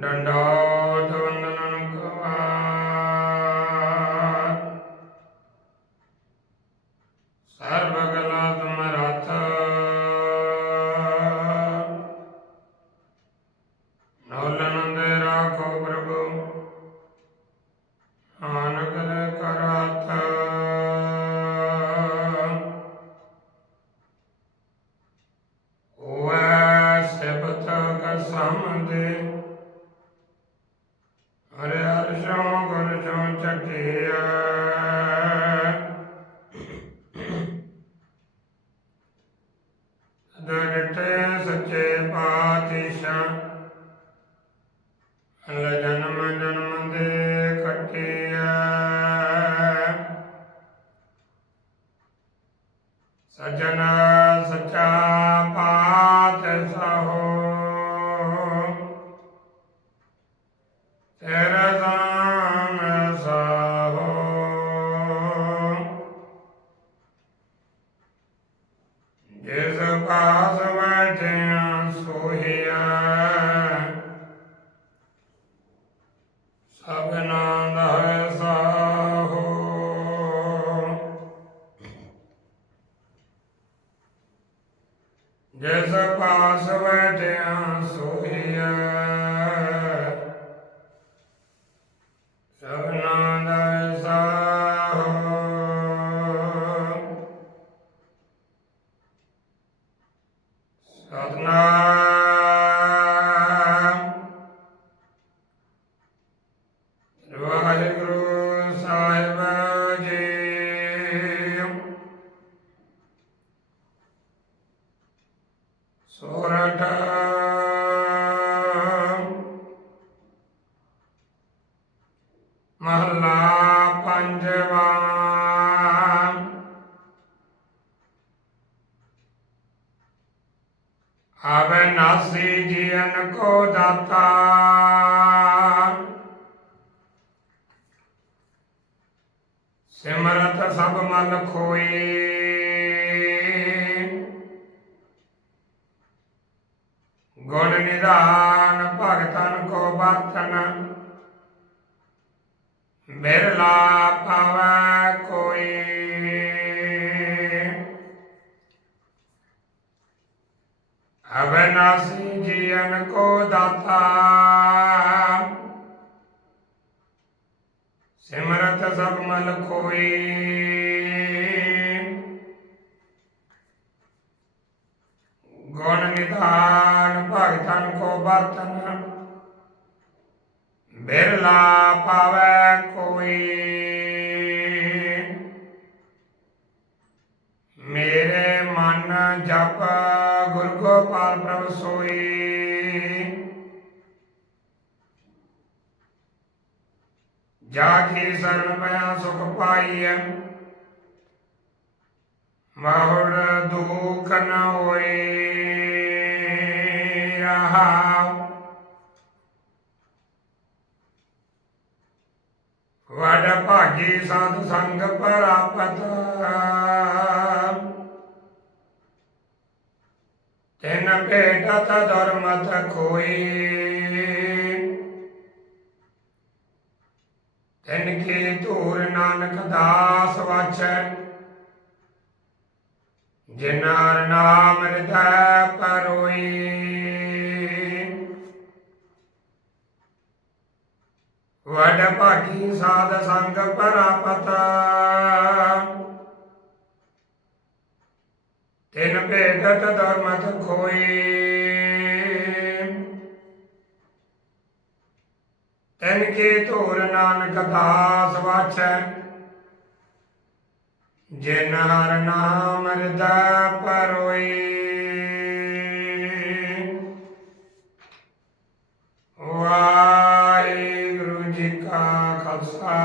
No. dun. ਚੋਂ ਦੁਰਤੇ ਸੱਚੇ ਪਾਤਸ਼ਾਹ ਅਲ ਜਨਮ ਜਨਮ ਦੇ ਕੱਟਿਆ। ਸਜਨਾ ਸੱਚਾ ਪਾਤ ਸਹੋ ਤੇਰਾ ਜਿਸ ਪਾਸ ਬੈਠਿਆ ਸੋਹਿਆ ਸਭਨਾ ਦਾ ਸਾਹੋ ਸਤਨਾਮ ਸੋਰਠ ਮਹਲਾ ਪੰਜਵਾ। ਆਵੇ ਨਾਸੀ ਜੀਵਨ ਕੋ ਦਾਤਾ। ਸਿਮਰਤ ਸਭ ਮਨ ਖੋਈ। ਗੁਣ ਨਿਧਾਨ, ਭਗਤਨ ਕੋ ਬਰਤਨ ਬਿਰਲਾ ਪਾਵੈ ਕੋਈ। ਅਬਨਾਸੀ ਜੀਵਨ ਕੋ ਦਾਤਾ। ਸਿਮਰਤ ਸਭ ਮਲ ਖੋਈ। ਗੁਣ ਨਿਧਾਨ तन बिरला पावे कोई। मेरे मन जप गुरु गोपाल प्रभु सोई। जाखी शरण पया, सुख पाई महुर दुख न हो ਭਾਗੀ ਸਾਧ ਸੰਗ ਪ੍ਰਾਪਤ। ਤਿਨ ਭੇਟਤ ਧਰਮਤ ਖੋਈ। ਤਿਨ ਕੀ ਧੂਰ ਨਾਨਕ ਦਾਸ ਵਾਚੈ ਜਿਨਾਰ ਨਾਮ ਹਿਰਦੈ ਪਰੋਈ ਵਡ ਭਾਗੀ ਸਾਧ ਸੰਗ ਪ੍ਰਾਪਤ। ਤਿਨ ਭੇਟਤ ਧਰਮਤ ਖੋਈ ਤਿਨ ਕੀ ਧੂਰ ਨਾਨਕ ਦਾਸ ਵਾਚੈ ਜਿਨ ਹਰ ਨਾਮ ਹਿਰਦੈ ਪਰੋਈ